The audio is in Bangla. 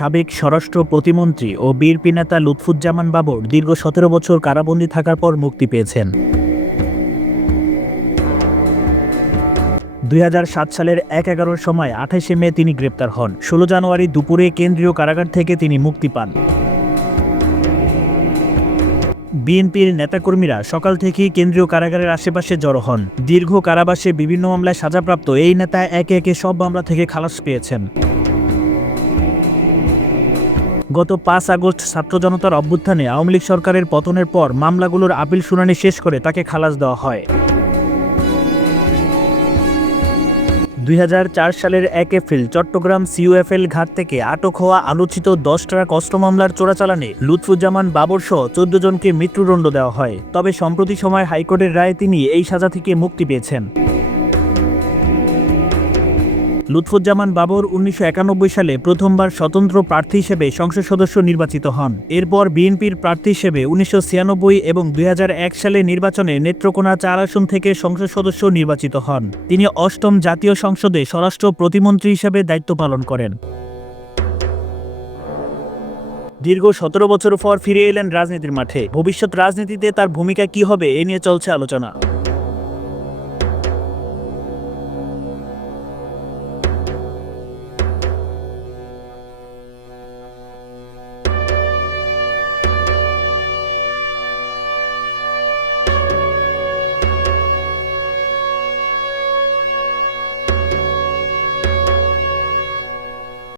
সাবেক স্বরাষ্ট্র প্রতিমন্ত্রী ও বিএনপি নেতা লুৎফুজ্জামান বাবর দীর্ঘ সতেরো বছর কারাবন্দী থাকার পর মুক্তি পেয়েছেন। দুই হাজার সাত সালের এক এগারোর সময় আঠাশে মে তিনি গ্রেপ্তার হন। ষোলো জানুয়ারি দুপুরে কেন্দ্রীয় কারাগার থেকে তিনি মুক্তি পান। বিএনপির নেতাকর্মীরা সকাল থেকেই কেন্দ্রীয় কারাগারের আশেপাশে জড়ো হন। দীর্ঘ কারাবাসে বিভিন্ন মামলায় সাজাপ্রাপ্ত এই নেতা একে একে সব মামলা থেকে খালাস পেয়েছেন। গত পাঁচ আগস্ট ছাত্র জনতার অভ্যুত্থানে আওয়ামী লীগ সরকারের পতনের পর মামলাগুলোর আপিল শুনানি শেষ করে তাকে খালাস দেওয়া হয়। দুই হাজার চার সালের এক এপ্রিল চট্টগ্রাম সিইউএফএল ঘাট থেকে আটক হওয়া আলোচিত দশ টাকা কষ্ট মামলার চোরাচালানে লুৎফুজ্জামান বাবর সহ চোদ্দ জনকে মৃত্যুদণ্ড দেওয়া হয়। তবে সম্প্রতি সময় হাইকোর্টের রায়ে তিনি এই সাজা থেকে মুক্তি পেয়েছেন। লুৎফুজ্জামান বাবর উনিশশো একানব্বই সালে প্রথমবার স্বতন্ত্র প্রার্থী হিসেবে সংসদ সদস্য নির্বাচিত হন। এরপর বিএনপির প্রার্থী হিসেবে উনিশশো ছিয়ানব্বই এবং দুই হাজার এক সালে নির্বাচনে নেত্রকোনা চার আসন থেকে সংসদ সদস্য নির্বাচিত হন। তিনি অষ্টম জাতীয় সংসদে স্বরাষ্ট্র প্রতিমন্ত্রী হিসেবে দায়িত্ব পালন করেন। দীর্ঘ সতেরো বছর পর ফিরে এলেন রাজনীতির মাঠে। ভবিষ্যৎ রাজনীতিতে তার ভূমিকা কি হবে এ নিয়ে চলছে আলোচনা।